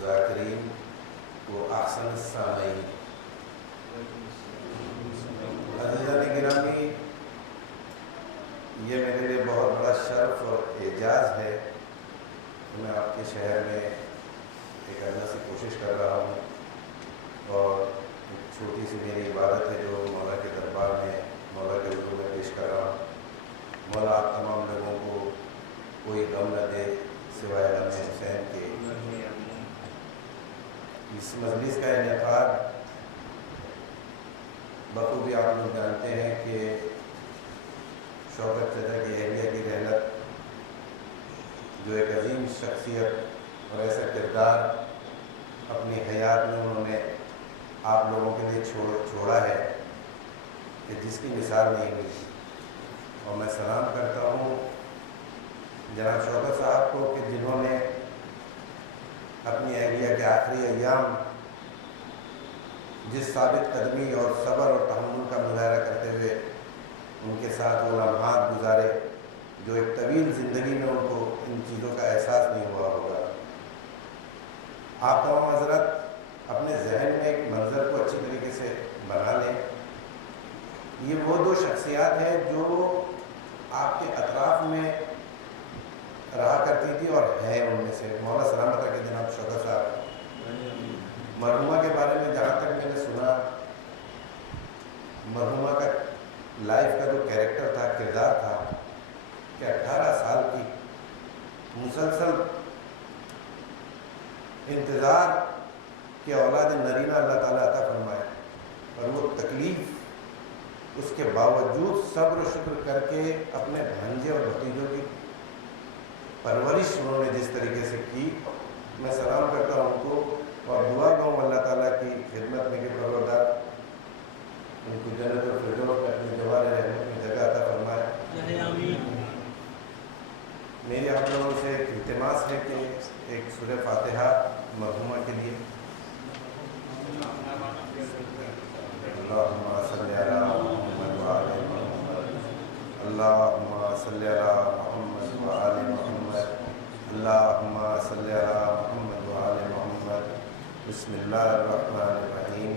الذاکرین و احسن السامعین۔ عزیزان گرامی، یہ میرے لیے بہت بڑا شرف اور اعجاز ہے کہ میں آپ کے شہر میں ایک اللہ سے کوشش کر رہا ہوں اور ایک چھوٹی سی میری عبادت ہے جو مولا کے دربار میں مولا کے حضور میں پیش کر رہا ہوں۔ مولا آپ تمام لوگوں کو کوئی غم نہ دے سوائے غم حسین کے۔ اس مجلس کا انعقاد بخوبی آپ لوگ جانتے ہیں کہ شوکت چچا کی اہلیہ کی رحلت، جو ایک عظیم شخصیت اور ایسا کردار اپنی حیات میں انہوں نے آپ لوگوں کے لیے چھوڑا ہے کہ جس کی مثال نہیں ملتی۔ اور میں سلام کرتا ہوں جناب شوکت صاحب کو کہ جنہوں نے اپنی اہلیہ کے آخری ایام جس ثابت قدمی اور صبر اور تحمل کا مظاہرہ کرتے ہوئے ان کے ساتھ وہ لمحات گزارے جو ایک طویل زندگی میں ان کو ان چیزوں کا احساس نہیں ہوا ہوگا۔ آپ تمام حضرات اپنے ذہن میں ایک منظر کو اچھی طریقے سے بنا لیں۔ یہ وہ دو شخصیات ہیں جو آپ کے اطراف میں رہا کرتی تھی اور ہیں ان میں سے۔ مولا سلامت رکھے جناب شوکت صاحب۔ مرحومہ کے بارے میں جہاں تک میں نے سنا، مرحومہ کا لائف کا جو کیریکٹر تھا، کردار تھا کہ 18 سال کی مسلسل انتظار کہ اولاد نرینہ اللہ تعالیٰ عطا فرمائے، اور وہ تکلیف اس کے باوجود صبر و شکر کر کے اپنے بھانجے اور بھتیجوں کی پرورش انہوں نے جس طریقے سے کی، میں سلام کرتا ہوں ان کو اور دعا گاؤں اللہ تعالیٰ کی خدمت میں کہ پروردگار ان کو جنت الفردوس میں اپنی جوار رحمت میں جگہ عطا فرمائے۔ میری آپ لوگوں سے ایک التماس ہے کہ ایک سورہ فاتحہ مرحومہ کے لیے۔ اللہم صلی علی محمد وآل محمد، اللہم صلی علی محمد وآل محمد، اللہم صلی علی محمد وآل محمد۔ بسم اللہ الرحمن الرحیم،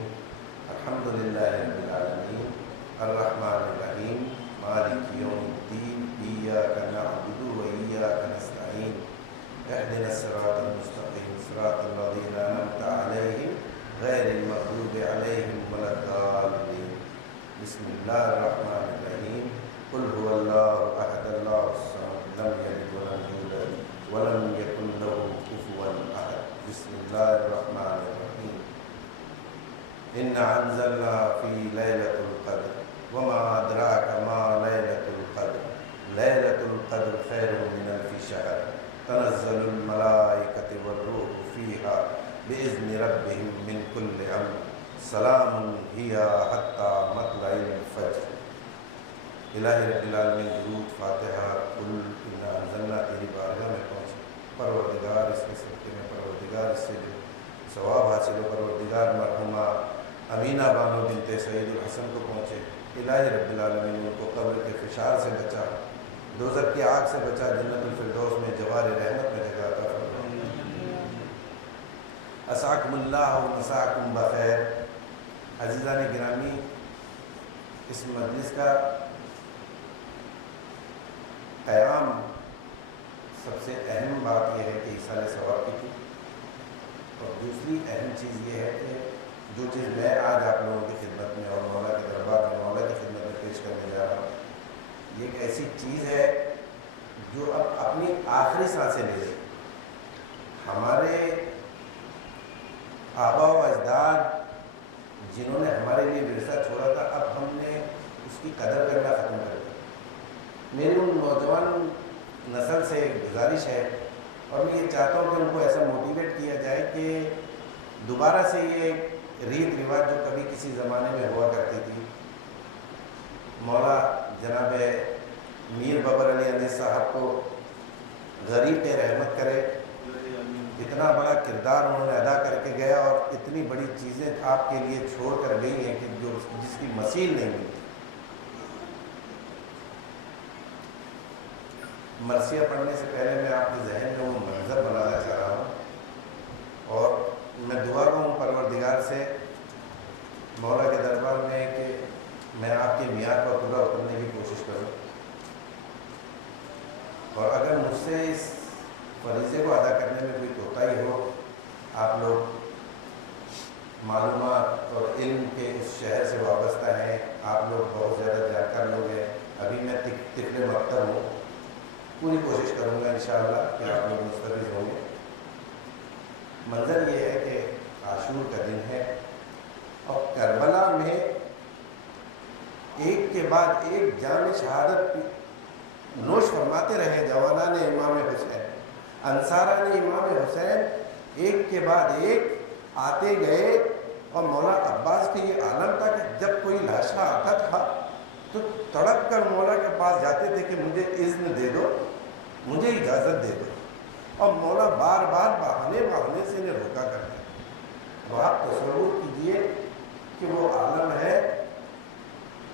الحمدللہ رب العالمین، الرحمن الرحیم، مالک یوم الدین، ایاک نعبد و ایاک نستعین، اہدنا الصراط المستقیم، صراط الذین انعمت علیہم غیر المغضوب علیہم ولا الضالین۔ بسم اللہ الرحمن الرحیم، قل هو اللہ احد اللہ الصمد لم یلد ولم یولد ولم یکن له کفوا احد۔ بسم اللہ الرحمن الرحیم، انا انزلنا فی لیلۃ القدر وما ادراک ما لیلۃ القدر، لیلۃ القدر خیر من الف شہر، تنزل الملائکۃ والروح فیہا بإذن ربهم من كل امر، سلام ہی حتی مطلع الفجر۔ الہی رب العالمین، درود فاتحہ قل انا انزلنا تیری بارگاہ میں پہنچے، پروردگار اس کے صدقے میں، پروردگار اس سے جو ثواب حاصل ہو، پروردگار مرحومہ امینہ بانو بنت سعید الحسن کو پہنچے۔ الہی رب العالمین ان کو قبر کے فشار سے بچا، دوزخ کی آگ سے بچا، جنت الفردوس میں جوار رحمت میں جگہ عطا فرمائے۔ اسعکم اللہ و مساکم بخیر۔ عزیزان گرامی، اس مجلس کا قیام سب سے اہم بات یہ ہے کہ ایصال ثواب کی تھی، اور دوسری اہم چیز یہ ہے کہ جو چیز میں آج آپ لوگوں کی خدمت میں اور مولا کے دربار میں مولا کی خدمت میں پیش کرنے جا رہا ہوں، یہ ایک ایسی چیز ہے جو اب اپنی آخری سانسیں لے رہی۔ ہمارے آبا و اجداد جنہوں نے ہمارے لیے ورثہ چھوڑا تھا، اب ہم نے اس کی قدر کرنا ختم کر دیا۔ میری ان نوجوان نسل سے گزارش ہے اور میں یہ چاہتا ہوں کہ ان کو ایسا موٹیویٹ کیا جائے کہ دوبارہ سے یہ ریت رواج جو کبھی کسی زمانے میں ہوا کرتی تھی، مولا جناب میر بابر علی انیس صاحب کو غریب پہ رحمت کرے۔ اتنا بڑا کردار انہوں نے ادا کر کے گیا اور اتنی بڑی چیزیں آپ کے لیے چھوڑ کر گئی ہیں کہ جس کی مثیل نہیں ملتی۔ مرثیہ پڑھنے سے پہلے میں آپ کے ذہن میں وہ منظر بنانا چاہ رہا ہوں، اور پروردگار سے مولا کے دربار میں ہے کہ میں آپ کے معیار پر پورا اترنے کی کوشش کروں، اور اگر مجھ سے اس فریضے کو ادا کرنے میں کوئی کوتاہی ہو، آپ لوگ معلومات اور علم کے اس شہر سے وابستہ ہیں، آپ لوگ بہت زیادہ جانکار لوگ ہیں، ابھی میں طفل مکتب ہوں، پوری کوشش کروں گا انشاءاللہ کہ آپ لوگ مستفید ہوں گے۔ منظر یہ ہے کہ عاشور کا دن ہے اور کربلا میں ایک کے بعد ایک جام شہادت نوش فرماتے رہے جوانان امام حسین، انصاران امام حسین ایک کے بعد ایک آتے گئے، اور مولا عباس کے یہ عالم تھا کہ جب کوئی لاشا آتا تھا تو تڑپ کر مولا کے پاس جاتے تھے کہ مجھے اذن دے دو، مجھے اجازت دے دو، اور مولا بار بار بہانے سے انہیں روکا کرتے۔ تو آپ تصور کیجئے کہ وہ عالم ہے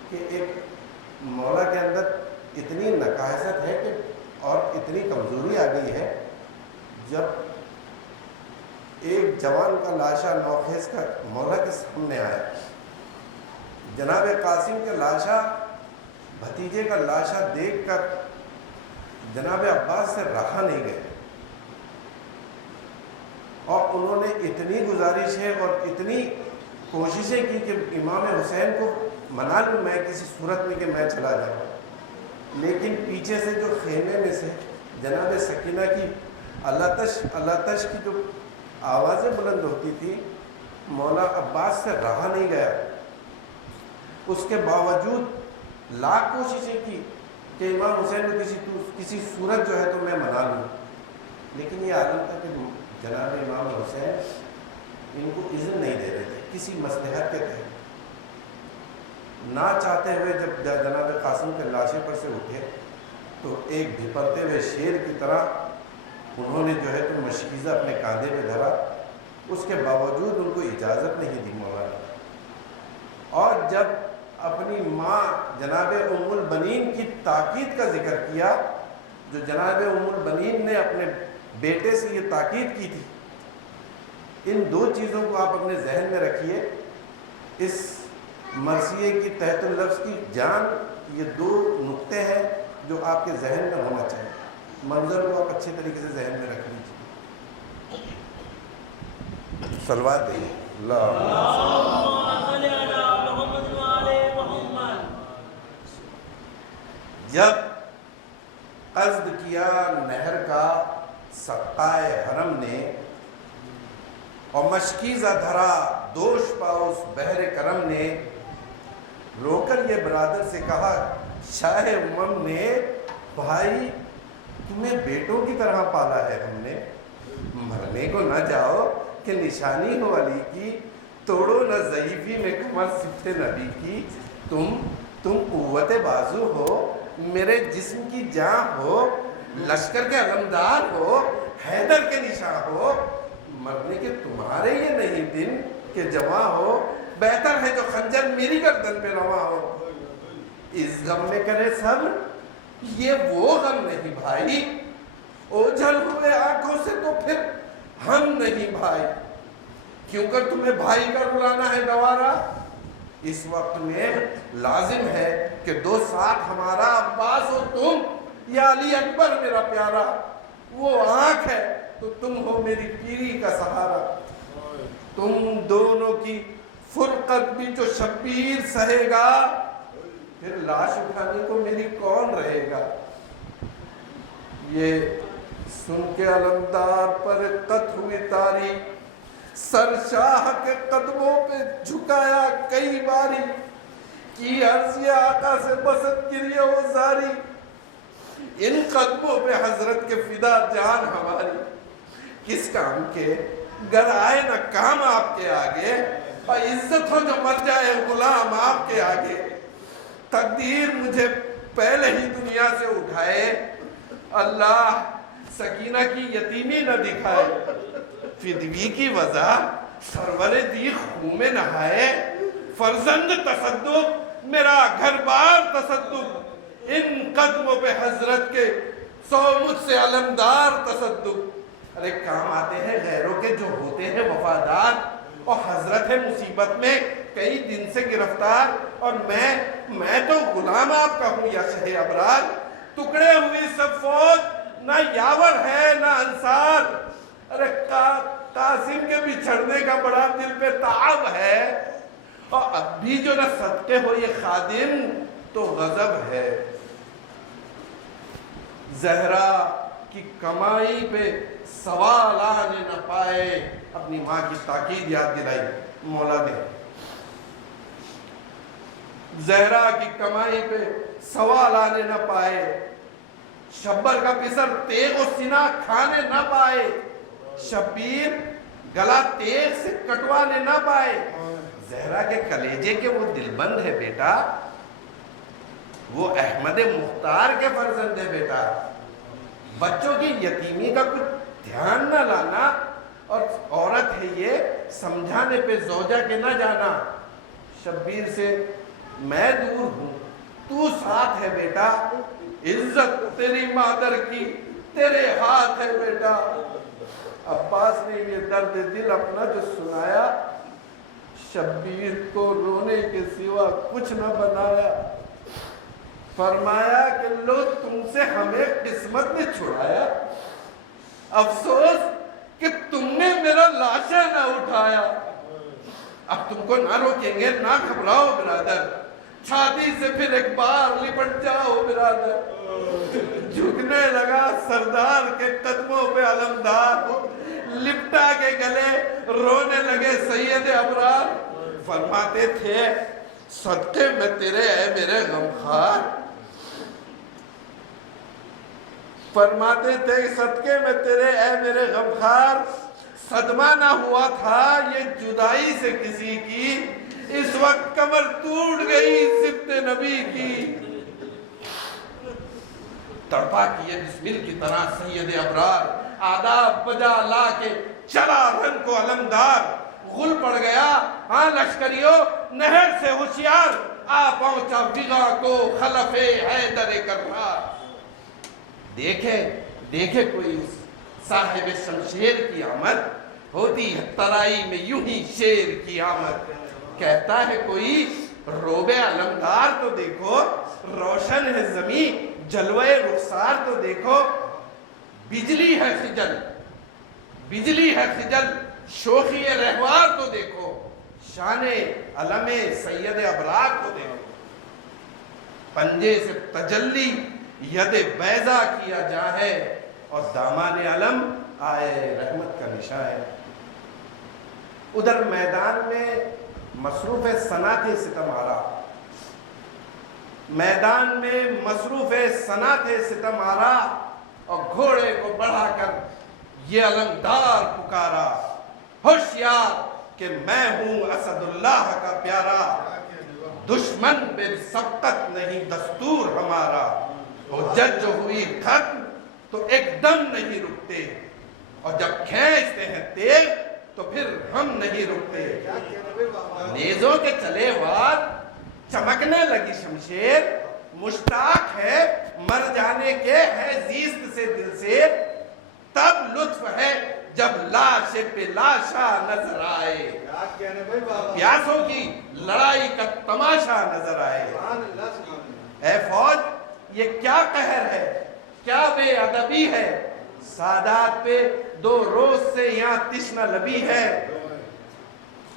کہ ایک مولا کے اندر اتنی نکاست ہے کہ اور اتنی کمزوری آ گئی ہے، جب ایک جوان کا لاشا نوخیز کا مولا کے سامنے آیا، جناب قاسم کے لاشا بھتیجے کا لاشا دیکھ کر جناب عباس سے رہا نہیں گئے، اور انہوں نے اتنی گزارشیں اور اتنی کوششیں کی کہ امام حسین کو منا لوں میں کسی صورت میں کہ میں چلا جاؤں، لیکن پیچھے سے جو خیمے میں سے جناب سکینہ کی اللہ تش کی جو آوازیں بلند ہوتی تھی، مولا عباس سے رہا نہیں گیا۔ اس کے باوجود لاکھ کوششیں کی کہ امام حسین کو کسی صورت جو ہے تو میں منا لوں، لیکن یہ عالم تھا کہ جناب امام حسین ان کو اذن نہیں دے رہے تھے کسی مصلحت کے تحت۔ نہ چاہتے ہوئے جب جناب قاسم کے لاشے پر سے اٹھے تو ایک بھپرتے ہوئے شیر کی طرح انہوں نے جو ہے تو مشکیزہ اپنے کاندھے پہ دھرا، اس کے باوجود ان کو اجازت نہیں دی مولا نے۔ اور جب اپنی ماں جناب ام البنین کی تاکید کا ذکر کیا، جو جناب ام البنین نے اپنے بیٹے سے یہ تاکید کی تھی، ان دو چیزوں کو آپ اپنے ذہن میں رکھیے، اس مرثیے کی تحت اللفظ کی جان، یہ دو نقطے ہیں جو آپ کے ذہن میں ہونا چاہیے، منظر کو آپ اچھے طریقے سے ذہن میں رکھ لیجیے۔ صلوات دیں جب قصد کیا نہر کا سقائے حرم نے، اور مشکیزہ دھرا دوش پاؤس بحر کرم نے، رو کر یہ برادر سے کہا شاہ امم نے، بھائی تمہیں بیٹوں کی طرح پالا ہے ہم نے، مرنے کو نہ جاؤ کہ نشانی ہو علی کی، توڑو نہ ضعیفی میں کمر صفت نبی کی، تم قوت بازو ہو، میرے جسم کی جان ہو، لشکر کے علمدار ہو، حیدر کے نشاں ہو، مرنے کے تمہارے یہ نہیں دن کہ جواں ہو، بہتر ہے جو خنجر میری گردن پہ رواں ہو۔ اس غم میں کرے صبر، یہ وہ غم نہیں بھائی، اوجھل ہوئے آنکھوں سے تو پھر ہم نہیں بھائی، کیوں کر تمہیں بھائی کا رلانا ہے گوارا، اس وقت میں لازم ہے کہ دو ساتھ ہمارا، عباس ہو تم یا علی اکبر میرا پیارا، وہ آنکھ ہے تو تم ہو میری پیری کا سہارا، تم دونوں کی فرقت بھی جو شبیر سہے گا، پھر لاش اٹھانے کو میری کون رہے گا۔ یہ سن کے علمدار پر قط ہوئی تاری، سر شاہ کے قدموں پہ جھکایا کئی باری، کی عرض یہ آقا سے بسط گریہ و زاری، ان قدموں پہ حضرت کے فدا جان ہماری، کس کام کے گر آئے نہ کام آپ کے آگے، اور عزت ہو جو مر جائے غلام آپ کے آگے، تقدیر مجھے پہلے ہی دنیا سے اٹھائے، اللہ سکینہ کی یتیمی نہ دکھائے، فدوی کی وضع سرور دی خون میں نہائے، فرزند تصدق میرا گھر بار تصدق، ان قدموں پہ حضرت کے سو مجھ سے علمدار تصدق۔ ارے کام آتے ہیں غیروں کے جو ہوتے ہیں وفادار، اور حضرت ہے مصیبت میں کئی دن سے گرفتار، اور میں تو غلام آپ کا ہوں یا شہ ابرار۔ ٹکڑے ہوئی سب فوج، نہ یاور ہے نہ انصار۔ ارے قاسم کے بچھڑنے کا بڑا دل پہ تعب ہے، اور اب بھی جو نہ صدقے ہو یہ خادم تو غضب ہے۔ زہرا کی کمائی پہ سوال آنے نہ پائے، اپنی ماں کی تاکید یاد دلائی مولا نے۔ زہرا کی کمائی پہ سوال آنے نہ پائے، شبر کا پسر تیغ و سنا کھانے نہ پائے، شبیر گلا تیغ سے کٹوانے نہ پائے۔ زہرا کے کلیجے کے وہ دلبند ہے بیٹا، وہ احمد مختار کے فرزند ہے بیٹا۔ بچوں کی یتیمی کا کچھ دھیان نہ لانا، اور عورت ہے یہ سمجھانے پہ زوجہ کے نہ جانا۔ شبیر سے میں دور ہوں تو ساتھ ہے بیٹا، عزت تیری مادر کی تیرے ہاتھ ہے بیٹا۔ عباس نے یہ درد دل اپنا جو سنایا، شبیر کو رونے کے سوا کچھ نہ بنایا۔ فرمایا کہ لو تم سے ہمیں قسمت نے چھڑایا، افسوس کہ تم نے میرا لاشا نہ اٹھایا۔ اب تم کو نہ روکیں گے، نہ گھبراؤ برادر، چھاتی سے پھر ایک بار لپٹ جاؤ برادر۔ جھکنے لگا سردار کے قدموں پہ علمدار، لپٹا کے گلے رونے لگے سید ابرار۔ فرماتے تھے صدقے میں تیرے اے میرے غمخوار، فرماتے تھے صدقے میں تیرے اے میرے غمخوار، صدمہ نہ ہوا تھا یہ جدائی سے کسی کی، اس وقت کمر ٹوٹ گئی سبت نبی کی۔ تڑپا کیے بسمل کی طرح سید ابرار، آداب بجا لا کے چلا رن کو علمدار۔ غل پڑ گیا ہاں لشکریوں نہر سے ہوشیار، آ پہنچا وغا کو خلف حیدر کرار۔ دیکھے کوئی صاحب شمشیر کی آمد، ہوتی ہے ترائی میں یوں ہی شیر کی آمد۔ کہتا ہے کوئی روبے علمدار تو دیکھو، روشن ہے زمین جلوے رخسار تو دیکھو، بجلی ہے خجل شوخی رہوار تو دیکھو، شان علم سید ابرار تو دیکھو۔ پنجے سے تجلی ید بیضا کیا جائے، اور دامان علم آئے رحمت کا نشاں ہے۔ ادھر میدان میں مصروف صنعت ستم آرا، میدان میں مصروف صنعت ستم آرا، اور گھوڑے کو بڑھا کر یہ علمدار پکارا، ہوشیار کہ میں ہوں اسد اللہ کا پیارا، دشمن بے سبقت نہیں دستور ہمارا، حجت جو ہوئی ختم تو ایک دم نہیں رکتے، اور جب کھینچتے ہیں تیغ تو پھر ہم نہیں رکتے۔ نیزوں کے چلے وار چمکنے لگی شمشیر، مشتاق ہے مر جانے کے ہے زیست سے دل سے، تب لطف ہے جب لاش پہ لاشا نظر آئے، پیاسوں کی لڑائی کا تماشا نظر آئے۔ اے فوج یہ کیا قہر ہے، کیا بے ادبی ہے، سادات پہ 2 روز سے یہاں تشنہ لبی ہے،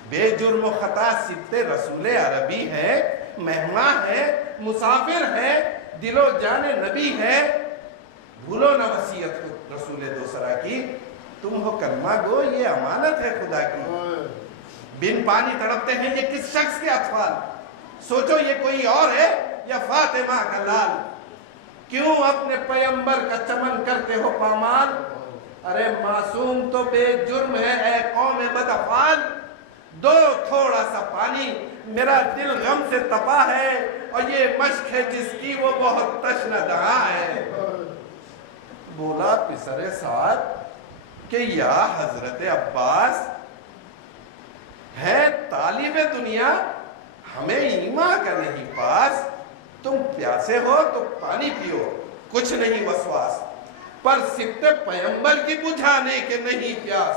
بے جرم و خطا سبت رسول عربی ہے، مہمان ہے مسافر ہے دل و جان نبی ہے، بھولو نہ وصیت رسول دوسرا کی، تم ہو کلمہ گو یہ امانت ہے خدا کی۔ بن پانی تڑپتے ہیں یہ کس شخص کے اطفال، سوچو یہ کوئی اور ہے یا فاطمہ کا لال، کیوں اپنے پیمبر کا چمن کرتے ہو پامال، ارے معصوم تو بے جرم ہے اے قوم بدافعال، دو تھوڑا سا پانی میرا دل غم سے تپا ہے، اور یہ مشک ہے جس کی وہ بہت تشنہ دہاں ہے۔ بولا پسر سعد کہ یا حضرت عباس، ہے طالب دنیا ہمیں ایمان کا نہیں پاس، تم پیاسے ہو تو پانی پیو کچھ نہیں وسواس، پر سبت پیمبر کی بجھانے کے نہیں پیاس،